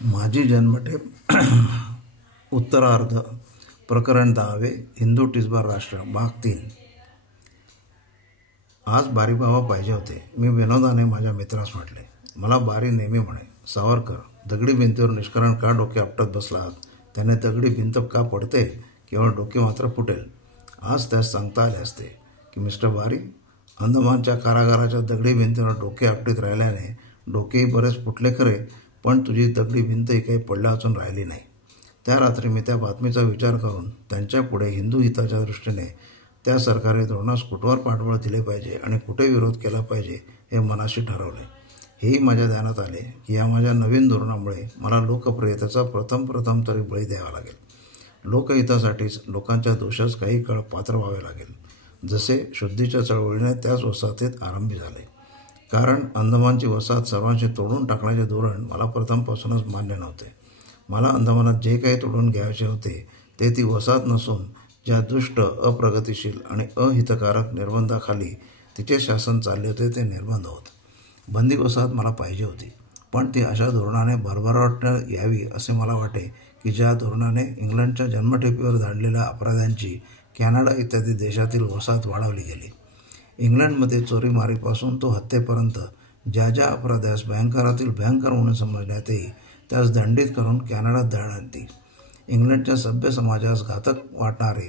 माझी जन्मठेप उत्तरार्ध प्रकरण 10 हिंदू टिस्बार राष्ट्र भाग 3. आज बारी बाबा पाहिजे होते. मी विनोदाने माझ्या मित्रास म्हटले. मला बारी नेहमी म्हणे, सावरकर, दगडी भिंतीवर निष्करण का डोके आपटत बसला आहात? त्याने दगडी भिंत का पडते? केवळ डोके मात्र फुटेल. आज त्यास सांगता आले असते की मिस्टर बारी, अंदमानच्या कारागाराच्या दगडी भिंतीवर डोके आपटीत राहिल्याने डोकेही बरेच फुटले खरे, पण तुझी दगडी भिंतही काही पडल्या वाचून राहिली नाही. त्या रात्री मी त्या बातमीचा विचार करून त्यांच्या पुढे हिंदू हिताच्या दृष्टीने त्या सरकारी धोरणास कुठवर पाठबळ दिले पाहिजे आणि कुठे विरोध केला पाहिजे हे मनाशी ठरवले. हेही माझ्या ध्यानात आले की या माझ्या नवीन धोरणामुळे मला लोकप्रियतेचा प्रथम तरी बळी द्यावा लागेल. लोकहितासाठीच लोकांच्या दोषास काही काळ पात्र व्हावे लागेल. जसे शुद्धीच्या चळवळीने त्याच वसाहतीत आरंभी झाले. कारण अंदमानची वसाहत सर्वांशी तोडून टाकण्याचे धोरण मला प्रथमपासूनच मान्य नव्हते. मला अंदमानात जे काही तोडून घ्यायचे होते ते ती वसाहत नसून ज्या दुष्ट, अप्रगतिशील आणि अहितकारक निर्बंधाखाली तिचे शासन चालले होते ते निर्बंध होते. बंदी वसाहत मला पाहिजे होती, पण ती अशा धोरणाने भरभराट यावी असे मला वाटे की ज्या धोरणाने इंग्लंडच्या जन्मठेपीवर धाडलेल्या अपराध्यांची कॅनडा इत्यादी देशातील वसाहत वाढवली गेली. इंग्लंडमध्ये चोरीमारीपासून तो हत्येपर्यंत ज्या ज्या अपराध्यास भयंकरातील भयंकर म्हणून समजण्यात येईल त्यास दंडित करून कॅनडात धाडण्यात येईल. इंग्लंडच्या सभ्य समाजास घातक वाटणारे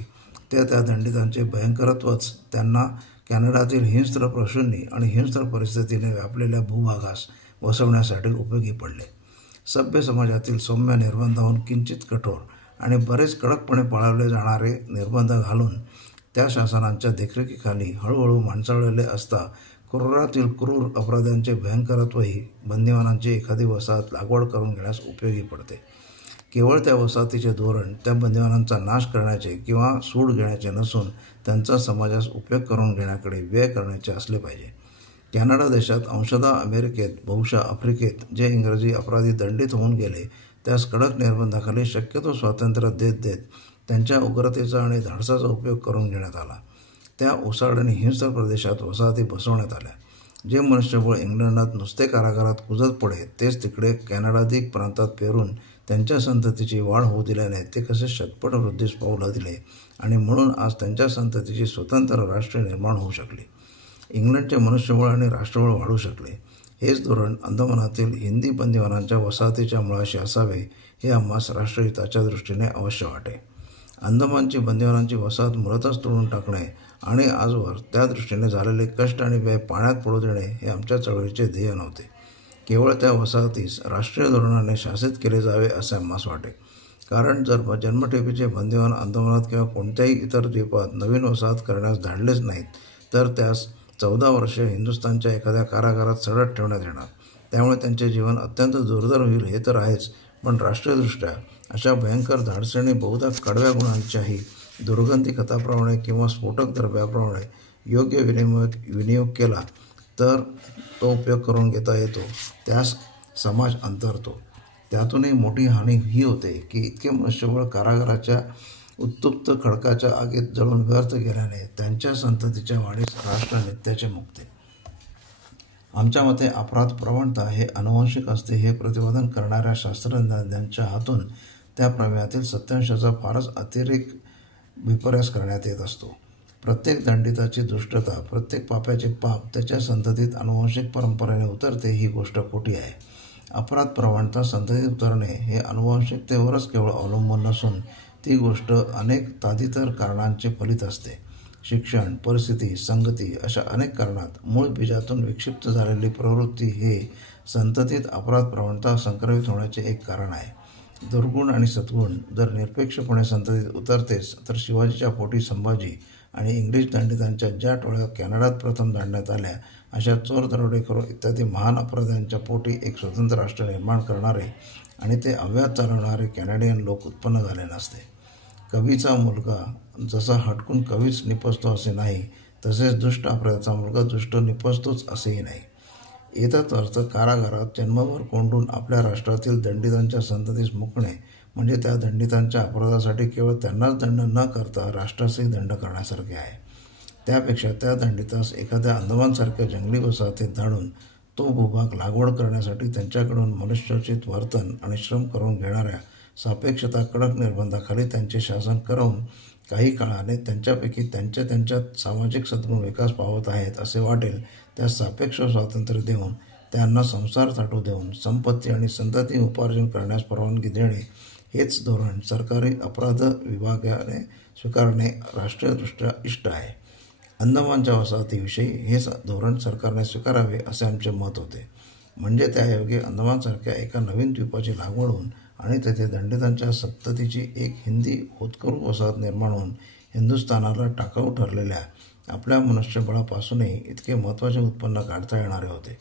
त्या दंडितांचे भयंकरत्वच त्यांना कॅनडातील हिंस्त्र प्रसूंनी आणि हिंस्त्र परिस्थितीने व्यापलेल्या भूभागास वसवण्यासाठी उपयोगी पडले. सभ्य समाजातील सौम्य निर्बंधाहून किंचित कठोर आणि बरेच कडकपणे पाळले जाणारे निर्बंध घालून त्या शासनांच्या देखरेखीखाली हळूहळू माणसाळलेले असता क्रूरातील क्रूर अपराध्यांचे भयंकरत्वही बंदिवानांची एखादी वसाहत लागवड करून घेण्यास उपयोगी पडते. केवळ त्या वसाहतीचे धोरण त्या बंदिवानांचा नाश करण्याचे किंवा सूड घेण्याचे नसून त्यांचा समाजास उपयोग करून घेण्याकडे व्यय करण्याचे असले पाहिजे. कॅनडा देशात अंशतः अमेरिकेत, बहुशः आफ्रिकेत जे इंग्रजी अपराधी दंडित होऊन गेले त्यास कडक निर्बंधाखाली शक्यतो स्वातंत्र्य देत त्यांच्या उग्रतेचा आणि धाडसाचा उपयोग करून घेण्यात आला. त्या ओसाड आणि हिंस्र प्रदेशात वसाहती बसवण्यात आल्या. जे मनुष्यबळ इंग्लंडात नुसते कारागारात कुजत पडे तेच तिकडे कॅनडाधिक प्रांतात पेरून त्यांच्या संततीची वाढ होऊ दिल्याने ते कसे शतपट वृद्धीस पाऊल दिले आणि म्हणून आज त्यांच्या संततीची स्वतंत्र राष्ट्र निर्माण होऊ शकली. इंग्लंडचे मनुष्यबळ आणि राष्ट्रबळ वाढू शकले. हेच धोरण अंदमानातील हिंदी बंदिवानांच्या वसाहतीच्या मुळाशी असावे हे आम्हास राष्ट्रहिताच्या दृष्टीने अवश्य वाटे. अंदमानची बंदिवानांची वसाहत मुळातच तोडून टाकणे आणि आजवर त्या दृष्टीने झालेले कष्ट आणि व्यय पाण्यात पडू देणे हे आमच्या चळवळीचे ध्येय नव्हते. केवळ त्या वसाहतीस राष्ट्रीय धोरणाने शासित केले जावे असे आम्हास वाटे. कारण जर जन्मठेपीचे बंदिवान अंदमानात किंवा कोणत्याही इतर द्वीपात नवीन वसाहत करण्यास धाडलेच नाहीत तर त्यास 14 वर्षे हिंदुस्थानच्या एखाद्या कारागारात सडत ठेवण्यात येणार. त्यामुळे त्यांचे जीवन अत्यंत दुर्धर होईल हे तर आहेच, पण राष्ट्रीयदृष्ट्या अशा भयंकर धाडसी आणि बहुधा कडव्या गुणांच्याही दुर्गंधी खताप्रमाणे किंवा स्फोटक द्रव्याप्रमाणे योग्य विनियोग केला तर तो उपयोग करून घेता येतो. त्यास समाज अंतरतो. त्यातूनही मोठी हानी ही होते की इतके मनुष्यबळ कारागाराच्या उत्तुप्त खडकाच्या आगीत जळून व्यर्थ गेल्याने त्यांच्या संततीच्या वाढीस राष्ट्र नित्याचे मुकते. आमच्या मते अपराध प्रवणता हे अनुवांशिक असते हे प्रतिपादन करणाऱ्या शास्त्रज्ञांच्या हातून त्या प्रमेयातील सत्यांशाचा फारच अतिरेक विपर्यास करण्यात येत असतो. प्रत्येक दंडिताची दुष्टता, प्रत्येक पाप्याचे पाप त्याच्या संततीत अनुवांशिक परंपरेने उतरते ही गोष्ट खोटी आहे. अपराध प्रवणता संततीत उतरणे हे अनुवांशिकतेवरच केवळ अवलंबून नसून ती गोष्ट अनेक तादितर कारणांचे फलित असते. शिक्षण, परिस्थिती, संगती अशा अनेक कारणात मूळ बीजातून विक्षिप्त झालेली प्रवृत्ती हे संततीत अपराध प्रवणता संक्रमित होण्याचे एक कारण आहे. दुर्गुण आणि सद्गुण जर निरपेक्षपणे संततीत उतरतेच तर शिवाजीच्या पोटी संभाजी आणि इंग्लिश दंडितांच्या ज्या टोळ्या कॅनडात प्रथम धाडण्यात आल्या अशा चोर, दरोडेखोर इत्यादी महान अपराध्यांच्या पोटी एक स्वतंत्र राष्ट्र निर्माण करणारे आणि ते अव्यात चालवणारे कॅनडियन लोक उत्पन्न झाले नसते. कवीचा मुलगा जसा हटकून कवीच निपजतो असे नाही, तसेच दुष्ट अपराधाचा मुलगा दुष्ट निपजतोच असेही नाही. येतात अर्थ कारागारात जन्मभर कोंडून आपल्या राष्ट्रातील दंडितांच्या संततीस मुकणे म्हणजे त्या दंडितांच्या अपराधासाठी केवळ त्यांनाच दंड न करता राष्ट्रासही दंड करण्यासारखे आहे. त्यापेक्षा त्या दंडितास एखाद्या अंदमानसारख्या जंगली वसाहतीत धाडून तो भूभाग लागवड करण्यासाठी त्यांच्याकडून मनुष्योचित वर्तन आणि श्रम करून घेणाऱ्या सापेक्षता कडक निर्बंधाखाली त्यांचे शासन करवून काही काळाने त्यांच्यापैकी त्यांच्यात सामाजिक सद्गुण विकास पावत आहेत असे वाटेल त्या सापेक्ष स्वातंत्र्य देऊन त्यांना संसार थाटू देऊन संपत्ती आणि संतती उपार्जन करण्यास परवानगी देणे हेच धोरण सरकारी अपराध विभागाने स्वीकारणे राष्ट्रीयदृष्ट्या इष्ट आहे. अंदमानच्या वसाहतीविषयी हे धोरण सरकारने स्वीकारावे असे आमचे मत होते. म्हणजे त्यायोगे अंदमानसारख्या एका नवीन द्वीपाची लागवड होऊन आणि तेथे दंडितांच्या सत्ततीची एक हिंदी होतकरू वसाहत निर्माण होऊन हिंदुस्थानाला टाकाऊ ठरलेल्या आपल्या मनुष्यबळापासूनही इतके महत्त्वाचे उत्पन्न काढता येणारे होते.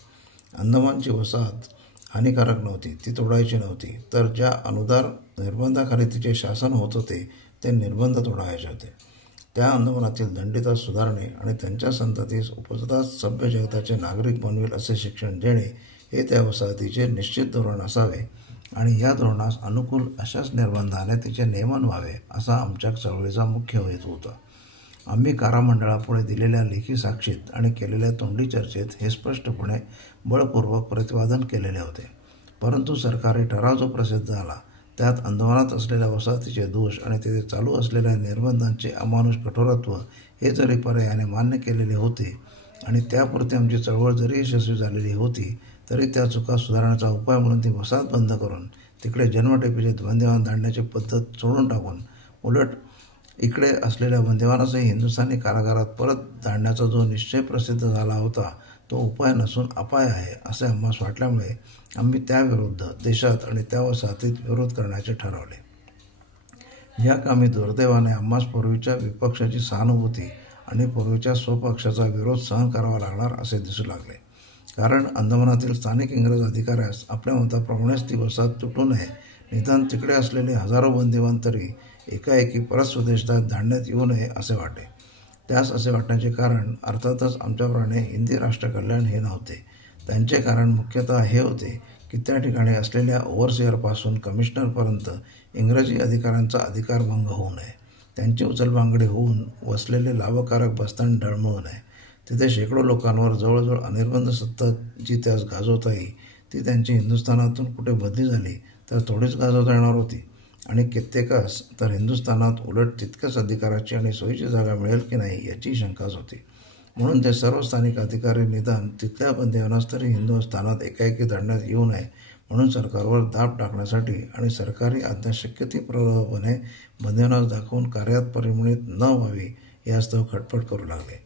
अंदमानची वसाहत हानिकारक नव्हती, ती तोडायची नव्हती, तर ज्या अनुदार निर्बंधाखाली तिचे शासन होत होते ते निर्बंध तोडायचे होते. त्या अंदमानातील दंडितास सुधारणे आणि त्यांच्या संततीस उपजताच सभ्य जगताचे नागरिक बनवेल असे शिक्षण देणे हे त्या वसाहतीचे निश्चित धोरण असावे आणि या धोरणास अनुकूल अशाच निर्बंधाने तिचे नियमन व्हावे असा आमच्या चळवळीचा मुख्य हेतू होता. आम्ही कारामंडळापुढे दिलेल्या लेखी साक्षीत आणि केलेल्या तोंडी चर्चेत हे स्पष्टपणे बळपूर्वक प्रतिपादन केलेले होते. परंतु सरकारी ठराव जो प्रसिद्ध झाला त्यात अंदमानात असलेल्या वसाहतीचे दोष आणि तेथे चालू असलेल्या निर्बंधांचे अमानुष कठोरत्व हे जरी पर्यायाने मान्य केलेले होते आणि त्यापुरती आमची चळवळ जरी यशस्वी झालेली होती तरी त्या चुका सुधारण्याचा उपाय म्हणून ती वसाहत बंद करून तिकडे जन्मठेपेचे बंदिवान दांडण्याची पद्धत सोडून टाकून उलट इकडे असलेल्या बंदिवानासही हिंदुस्थानी कारागारात परत दांडण्याचा जो निश्चय प्रसिद्ध झाला होता तो उपाय नसून अपाय आहे असे आम्हास वाटल्यामुळे आम्ही त्याविरुद्ध देशात आणि त्या वसाहतीत विरोध करण्याचे ठरवले. या कामी दुर्दैवाने आम्हास पूर्वीच्या विपक्षाची सहानुभूती आणि पूर्वीच्या स्वपक्षाचा विरोध सहन करावा लागणार असे दिसू लागले. कारण अंदमानातील स्थानिक इंग्रज अधिकाऱ्यास आपल्या मताप्रमाणेच ती वसाहत तुटू नये, निदान तिकडे असलेले हजारो बंदिवान तरी एकाएकी परत स्वदेशात दांडण्यात येऊ नये असे वाटे. त्यास असे वाटण्याचे कारण अर्थातच आमच्याप्रमाणे हिंदी राष्ट्रकल्याण हे नव्हते. त्यांचे कारण मुख्यतः हे होते की त्या ठिकाणी असलेल्या ओव्हरसिअरपासून कमिशनरपर्यंत इंग्रजी अधिकाऱ्यांचा अधिकारभंग होऊ नये, त्यांची उचलबांगडी होऊन वसलेले लाभकारक बस्तान डळमळू नये. तिथे शेकडो लोकांवर जवळजवळ अनिर्बंध सत्ता जी त्यास गाजवता येई ती त्यांची हिंदुस्थानातून कुठे बदली झाली तर थोडीच गाजवता येणार होती आणि कित्येकास तर हिंदुस्थानात उलट तितक्याच अधिकाराची आणि सोयीची जागा मिळेल की नाही याची शंकाच होती. म्हणून ते सर्व स्थानिक अधिकारी निदान तिथल्या बंदिवानास तरी हिंदुस्थानात एकाएकी दांडण्यात येऊ नये म्हणून सरकारवर दाब टाकण्यासाठी आणि सरकारी आज्ञा शक्य ती प्रबळपणे बंदिवानास दाखवून कार्यात परिगणित न व्हावी यास्तव खटपट करू लागले.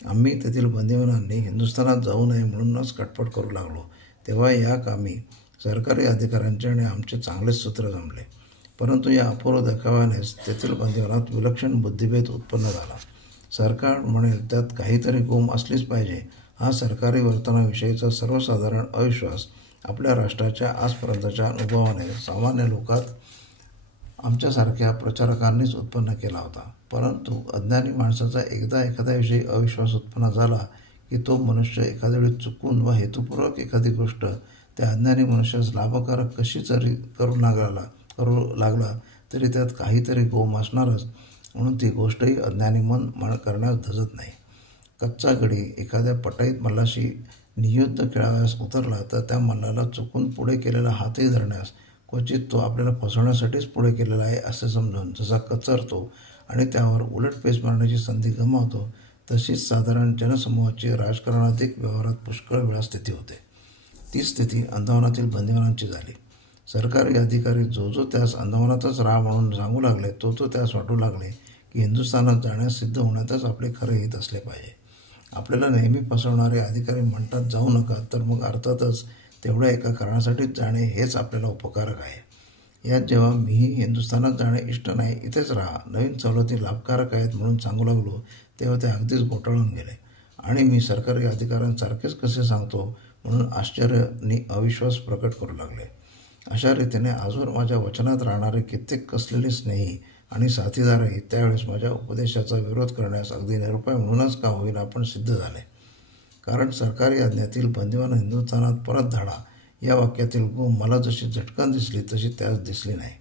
आम्ही तेथील बंदिवानांनी हिंदुस्थानात जाऊ नये म्हणूनच खटपट करू लागलो. तेव्हा या कामी सरकारी अधिकाऱ्यांचे आणि आमचे चांगलेच सूत्र जमले. परंतु या अपूर्व देखाव्यानेच तेथील बंदिवानात विलक्षण बुद्धिभेद उत्पन्न झाला. सरकार म्हणेल त्यात काहीतरी गोम असलीच पाहिजे हा सरकारी वर्तनाविषयीचा सर्वसाधारण अविश्वास आपल्या राष्ट्राच्या आजपर्यंतच्या अनुभवाने सामान्य लोकात आमच्यासारख्या प्रचारकांनीच उत्पन्न केला होता. परंतु अज्ञानी माणसाचा एकदा एखाद्याविषयी अविश्वास उत्पन्न झाला की तो मनुष्य एखाद्या वेळी चुकून व हेतुपूर्वक एखादी गोष्ट त्या अज्ञानी मनुष्यास लाभकारक कशी जरी करू लागला तरी त्यात काहीतरी गोम असणारच, म्हणून ती गोष्टही अज्ञानी मन करण्यास धजत नाही. कच्चा गडी एखाद्या पटाईत मल्लाशी नियुद्ध खेळाव्यास उतरला तर त्या मल्लाला चुकून पुढे केलेला हातही धरण्यास क्वचित तो आपल्याला फसवण्यासाठीच पुढे केलेला आहे असे समजून जसा कचरतो आणि त्यावर उलट पेच मारण्याची संधी गमावतो, तशीच साधारण जनसमूहाची राजकारणाधिक व्यवहारात पुष्कळ वेळा स्थिती होते. ती स्थिती अंदमानातील बंदिवानांची झाली. सरकारी अधिकारी जो त्यास अंदमानातच राहा म्हणून सांगू लागले तो त्यास वाटू लागले की हिंदुस्थानात जाण्यास सिद्ध होण्यातच आपले खरे हित असले पाहिजे. आपल्याला नेहमी फसवणारे अधिकारी म्हणतात जाऊ नका, तर मग अर्थातच तेवढ्या एका कारणासाठीच जाणे हेच आपल्याला उपकारक आहे. यात जेव्हा मीही हिंदुस्थानात जाणे इष्ट नाही, इथेच राहा, नवीन सवलती लाभकारक आहेत म्हणून सांगू लागलो तेव्हा ते अगदीच गोटाळून गेले आणि मी सरकारी अधिकाऱ्यांसारखेच कसे सांगतो म्हणून आश्चर्याने अविश्वास प्रकट करू लागले. अशा रीतीने आजवर माझ्या वचनात राहणारे कित्येक कसलेले स्नेही आणि साथीदारही त्यावेळेस माझ्या उपदेशाचा विरोध करण्यास अगदी निरुपाय म्हणूनच का होईना पण सिद्ध झाले. कारण सरकारी आज्ञेतील बंदिवान हिंदुस्थानात परत धाडा या वाक्यातील गुम मला जशी झटकन दिसली तशी त्यास दिसली नाही.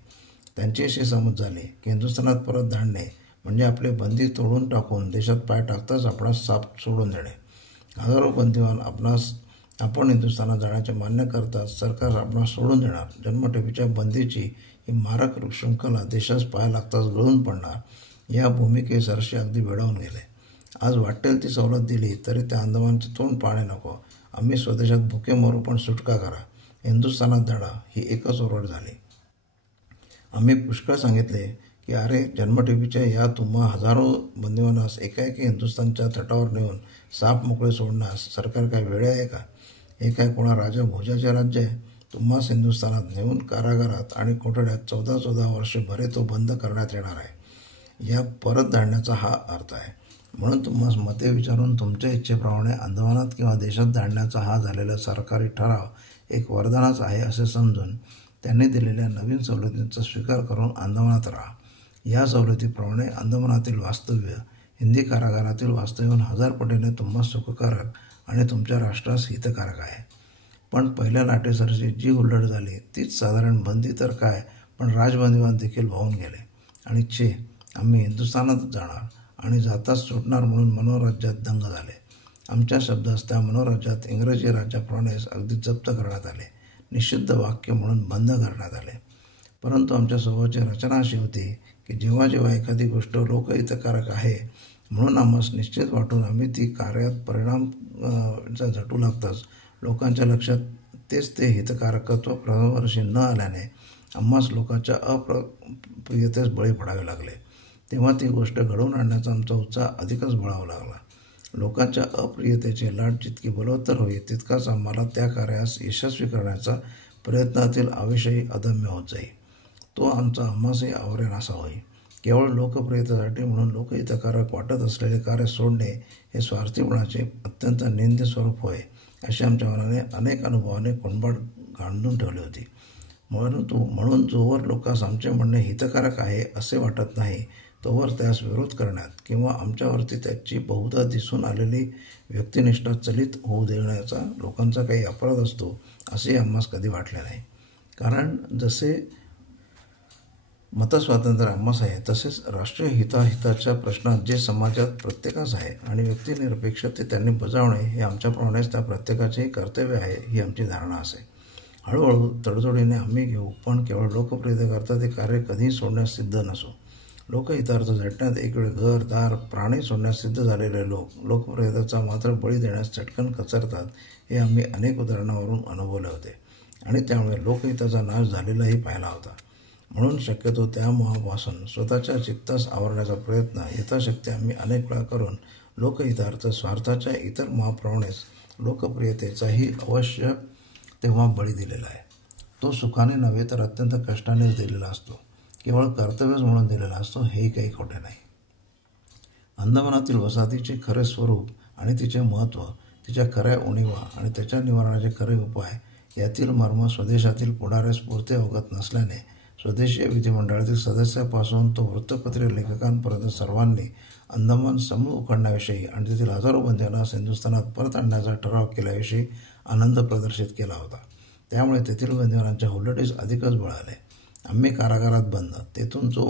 त्यांची अशी समज झाली की हिंदुस्थानात परत धाडणे म्हणजे आपले बंदी तोडून टाकून देशात पाय टाकताच आपणास साप सोडून देणे. हजारो बंदिवान आपणास आपण हिंदुस्थानात जाण्याचे मान्य करताच सरकार आपणास सोडून देणार. जन्मठेपीच्या बंदीची ही मारक शृंखला देशास पाया लागताच गळून पडणार. या भूमिकेस सरशी अगदी वेडावून गेले. आज वाटेल ती सवलत दिली तरी त्या अंदमानचे तोंड पाहणे नको. आम्ही स्वदेशात भुके मरू पण सुटका करा, हिंदुस्थानात धाडा, ही एकच ओरड झाली. आम्ही पुष्कळ सांगितले की अरे, जन्मठेपीच्या या तुम्हा हजारो बंदिवानास एकाएकी हिंदुस्थानच्या तटावर नेऊन साप मोकळे सोडण्यास सरकार काय वेळे आहे का? हे काय कोणा राजा भोजाचे राज्य आहे? तुम्हास हिंदुस्थानात नेऊन कारागारात आणि कोठड्यात 14 वर्षे भरे तो बंद करण्यात येणार आहे. या परत धाडण्याचा हा अर्थ आहे. म्हणून तुम्हास मते विचारून तुमच्या इच्छेप्रमाणे अंदमानात किंवा देशात धाडण्याचा हा झालेला सरकारी ठराव एक वरदानच आहे असे समजून त्यांनी दिलेल्या नवीन सवलतींचा स्वीकार करून अंदमानात राहा. या सवलतीप्रमाणे अंदमानातील वास्तव्य हिंदी कारागारातील वास्तव्याहून 1000 पटीने तुम्हास सुखकारक आणि तुमच्या राष्ट्रास हितकारक आहे. पण पहिल्या लाटेसरशी जी उल्लट झाली तीच साधारण बंदी तर काय, पण राजबंदिवान देखील वाहून गेले. आणि छे, आम्ही हिंदुस्थानातच जाणार आणि जाताच सुटणार म्हणून मनोराज्यात दंग झाले. आमच्या शब्दास त्या मनोराज्यात इंग्रजी राज्याप्रमाणेच अगदी जप्त करण्यात आले, निषिद्ध वाक्य म्हणून बंद करण्यात आले. परंतु आमच्या स्वभावाची रचना अशी होती की जेव्हा जेव्हा एखादी गोष्ट लोकहितकारक आहे म्हणून आम्हास निश्चित वाटून आम्ही ती कार्यात परिणाम झटू लागताच लोकांच्या लक्षात तेच ते हितकारकत्व प्रवर्षी न आल्याने आम्हास लोकांच्या अप्रियतेस बळी पडावे लागले. तेव्हा ती गोष्ट घडवून आणण्याचा आमचा उत्साह अधिकच बळावू लागला. लोकांच्या अप्रियतेची लाट जितकी बलवत्तर होईल तितकाच आम्हाला त्या कार्यास यशस्वी करण्याचा प्रयत्नातील आवेशही अदम्य होत जाईल. तो आमचा आम्हासही आवरेन असा होईल. केवळ लोकप्रियतेसाठी म्हणून लोकहितकारक वाटत असलेले कार्य सोडणे हे स्वार्थीपणाचे अत्यंत निंद्य स्वरूप होय, अशी आमच्या मनाने अनेक अनुभवाने कोंडबाट गांडून ठेवली होती. म्हणून जोवर लोकांस आमचे म्हणणे हितकारक आहे असे वाटत नाही तोवर त्यास विरोध करण्यात किंवा आमच्यावरती त्याची बहुधा दिसून आलेली व्यक्तिनिष्ठा चलित होऊ देण्याचा लोकांचा काही अपराध असतो असे आम्हास कधी वाटले नाही. कारण जसे मतस्वातंत्र्य आम्हास आहे तसेच राष्ट्रीय हिताच्या प्रश्नात जे समाजात प्रत्येकास आहे आणि व्यक्तिनिरपेक्षते त्यांनी बजावणे हे आमच्याप्रमाणेच त्या प्रत्येकाचेही कर्तव्य आहे ही आमची धारणा असे. हळूहळू तडजोडीने आम्ही घेऊ, पण केवळ लोकप्रियतेकरता ते कार्य कधीही सोडण्यास सिद्ध नसू. लोकहितार्थ झटण्यात एक वेळ घर दार प्राणी सोडण्यास सिद्ध झालेले लोक लोकप्रियतेचा मात्र बळी देण्यास चटकन कचरतात हे आम्ही अनेक उदाहरणावरून अनुभवले होते आणि त्यामुळे लोकहिताचा नाश झालेलाही पाहिला होता. म्हणून शक्यतो त्या मोहापासून स्वतःच्या चित्तास आवरण्याचा प्रयत्न यथाशक्ती आम्ही अनेक वेळा करून लोकहितार्थ स्वार्थाच्या इतर मोहाप्रमाणेच लोकप्रियतेचाही अवश्य तेव्हा बळी दिलेला आहे. तो सुखाने नव्हे तर अत्यंत कष्टानेच दिलेला असतो, केवळ कर्तव्यच म्हणून दिलेला असतो, हेही काही खोटे नाही. अंदमानातील वसाहतीचे खरे स्वरूप आणि तिचे महत्त्व, तिच्या खऱ्या उणीवा आणि त्याच्या निवारणाचे खरे उपाय यातील मर्म स्वदेशातील पुढाऱ्यास पुरते अवगत नसल्याने स्वदेशीय विधिमंडळातील सदस्यापासून तो वृत्तपत्रीय लेखकांपर्यंत सर्वांनी अंदमान समूह उखडण्याविषयी आणि तेथील हजारो बंदिवानास हिंदुस्थानात परत आणण्याचा ठराव केल्याविषयी आनंद प्रदर्शित केला होता. त्यामुळे तेथील बंदिवानांच्या हुल्लडीस अधिकच बळ आले. आम्ही कारागारात बंद, तेथून जो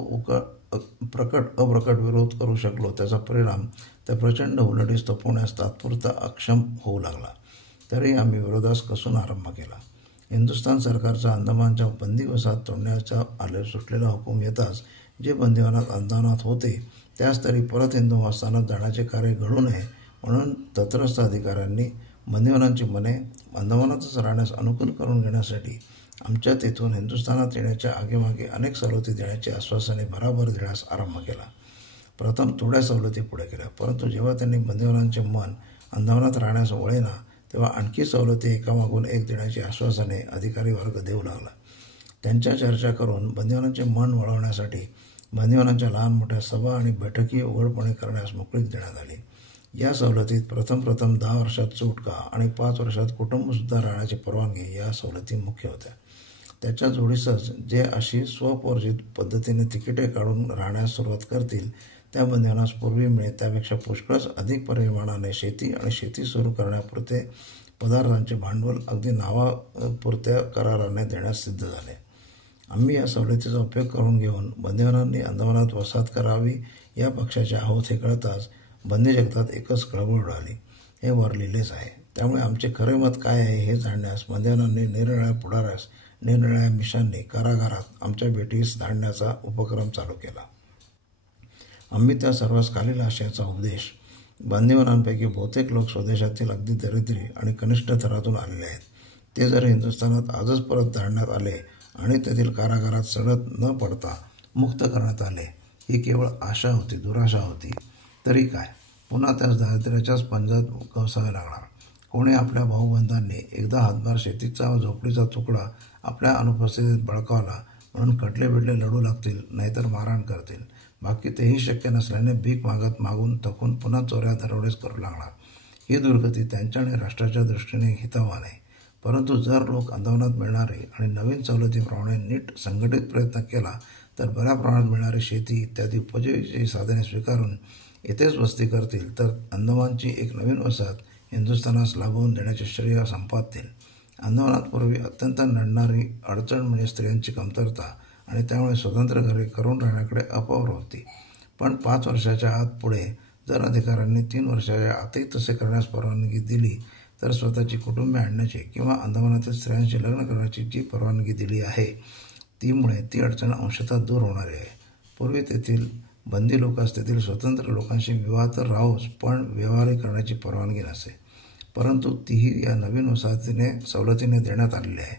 अप्रकट विरोध करू शकलो त्याचा परिणाम त्या प्रचंड हुल्लडीस तोपवण्यास तात्पुरता अक्षम होऊ लागला. तरी आम्ही विरोधास कसून आरंभ केला. हिंदुस्थान सरकारचा अंदमानच्या बंदी वसाहत तोडण्याचा सुटलेला हुकूम येताच जे बंदिवानात अंदमानात होते त्यास तरी परत हिंदुस्थानात जाण्याचे कार्य घडू नये म्हणून तत्रस्थ अधिकाऱ्यांनी बंदिवानांची मने अंदमानातच राहण्यास अनुकूल करून घेण्यासाठी आमच्या तेथून हिंदुस्थानात येण्याच्या आगेमागे अनेक सवलती देण्याची आश्वासने भराभर देण्यास आरंभ केला. प्रथम थोड्या सवलती पुढे केल्या, परंतु जेव्हा त्यांनी बंदिवानांचे मन अंदमानात राहण्यास वळेना तेव्हा आणखी सवलती एकामागून एक देण्याची आश्वासने अधिकारी वर्ग देऊ लागला. त्यांच्या चर्चा करून बंदिवानांचे मन वळवण्यासाठी बंदिवानांच्या लहान मोठ्या सभा आणि बैठकी उघडपणे करण्यास मोकळीक देण्यात आली. या सवलतीत प्रथम 10 वर्षात सुटका आणि 5 वर्षात कुटुंबसुद्धा राहण्याची परवानगी या सवलती मुख्य होत्या. त्याच्या जोडीसच जे अशी स्वपोर्जित पद्धतीने तिकिटे काढून राहण्यास सुरुवात करतील त्या बंदिवानास पूर्वी मिळेल त्यापेक्षा पुष्कळच अधिक परिमाणाने शेती आणि शेती सुरू करण्यापुरते पदार्थांचे भांडवल अगदी नावापुरत्या कराराने देण्यास सिद्ध झाले. आम्ही या सवलतीचा उपयोग करून घेऊन बंदिवानांनी अंदमानात वसाहत करावी या पक्षाचे आहोत हे कळताच बंदी जगतात एकच खळबळ उडाली. हे वर लिहिलेच आहे. त्यामुळे आमचे खरे मत काय आहे हे जाणण्यास बंदिवानांनी निरनिराळ्या पुढाऱ्यास निरनिराळ्या मिशांनी कारागारात आमच्या भेटीस धाडण्याचा उपक्रम चालू केला. आम्ही त्या सर्वांस खालील आशयाचा उपदेश. बंदिवानांपैकी बहुतेक लोक स्वदेशातील अगदी दरिद्री आणि कनिष्ठ थरातून आलेले आहेत. ते जर हिंदुस्थानात आजच परत धाडण्यात आले आणि तेथील कारागारात सडत न पडता मुक्त करण्यात आले, ही केवळ आशा होती, दुराशा होती. तरी काय, पुन्हा त्याच दारिद्र्याच्याच पंजात गवसावे लागणार. कोणी आपल्या भाऊबंधांनी एकदा हातभार शेतीचा व झोपडीचा तुकडा आपल्या अनुपस्थितीत बळकावला म्हणून खटले बिटले लढू लागतील, नाहीतर मारहाण करतील. बाकी तेही शक्य नसल्याने भीक मागून थकून पुन्हा चोऱ्या दरोडेच करू लागणार. ही दुर्गती त्यांच्या आणि राष्ट्राच्या दृष्टीने हितावह नाही. परंतु जर लोक अंदमानात मिळणारे आणि नवीन सवलतीप्रमाणे नीट संघटित प्रयत्न केला तर बऱ्या प्रमाणात मिळणारी शेती इत्यादी उपजीविकेची साधने स्वीकारून येथेच वस्ती करतील, तर अंदमानची एक नवीन वसाहत हिंदुस्थानास लाभवून देण्याचे श्रेय संपादतील. अंदमानात पूर्वी अत्यंत नडणारी अडचण म्हणजे स्त्रियांची कमतरता आणि त्यामुळे स्वतंत्र घरे करून राहण्याकडे अप्रवृत्ती. पण 5 वर्षाच्या आत पुढे जर अधिकाऱ्यांनी 3 वर्षाच्या आतही तसे करण्यास परवानगी दिली तर स्वतःची कुटुंबे आणण्याची किंवा अंदमानातील स्त्रियांशी लग्न करण्याची जी परवानगी दिली आहे तीमुळे ती अडचण अंशतः दूर होणारी आहे. पूर्वी तेथील बंदी लोकांस तेथील स्वतंत्र लोकांशी विवाह तर राहोच, पण व्यवहारही करण्याची परवानगी नसे. परंतु तीही या नवीन वसाहतीने सवलतीने देण्यात आलेली आहे.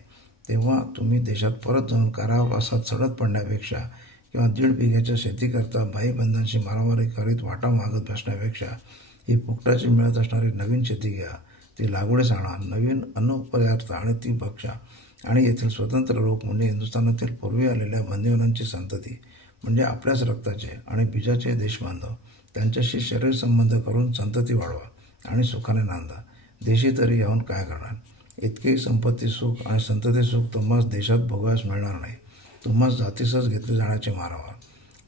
तेव्हा तुम्ही देशात परत जाऊन कारावासात सडत पडण्यापेक्षा किंवा 1.5 बिघ्याच्या शेतीकरता भाईबंधांशी मारामारी करीत वाटा मागत बसण्यापेक्षा ही फुकटाची मिळत असणारी नवीन शेती घ्या, ती लागवडीस आणा, नवीन अन्नपदार्थ आणि ती भक्षा. आणि येथील स्वतंत्र लोक म्हणजे हिंदुस्थानातील पूर्वी आलेल्या बंदिवानांची संतती म्हणजे आपल्याच रक्ताचे आणि बीजाचे देशबांधव, त्यांच्याशी शरीर संबंध करून संतती वाढवा आणि सुखाने नांदा. देशी तरी याहून काय करणार? इतकेही संपत्ती सुख आणि संतती सुख तुम्हास देशात भोगायस मिळणार नाही. तुम्हास जातीसच घेतले जाण्याचे मारावा.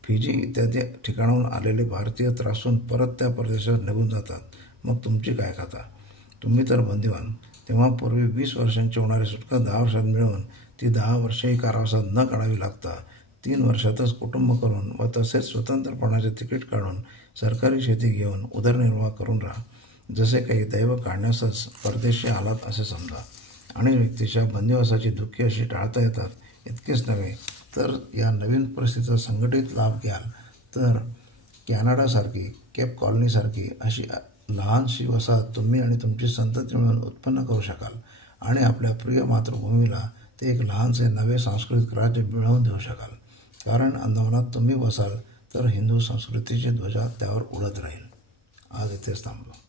फिजी इत्यादी ठिकाणाहून आलेले भारतीय त्रासून परत त्या परदेशात निघून जातात. मग तुमची काय कथा? तुम्ही तर बंदिवान. तेव्हा पूर्वी 20 वर्षांची होणारी सुटका 10 वर्षात मिळवून ती 10 वर्षेही कारावासात न काढावी लागता 3 वर्षातच कुटुंब करून व तसेच स्वतंत्रपणाचे तिकीट काढून सरकारी शेती घेऊन उदरनिर्वाह करून राहा. जसे काही दैव काढण्यासच परदेशी आलात असे समजा. आणि व्यक्तीच्या बंदिवासाची दुःखी अशी टाळता येतात. इतकेच नव्हे तर या नवीन परिस्थितीचा संघटित लाभ घ्याल तर कॅनडासारखी, केप कॉलनीसारखी अशी लहानशी वसाहत तुम्ही आणि तुमची संतती मिळून उत्पन्न करू शकाल आणि आपल्या प्रिय मातृभूमीला ते एक लहानसे नवे सांस्कृतिक राज्य मिळवून देऊ शकाल. कारण अंदमानात तुम्ही बसाल तर हिंदू संस्कृतीची ध्वजा त्यावर उडत राहील. आज इथेच थांबलो.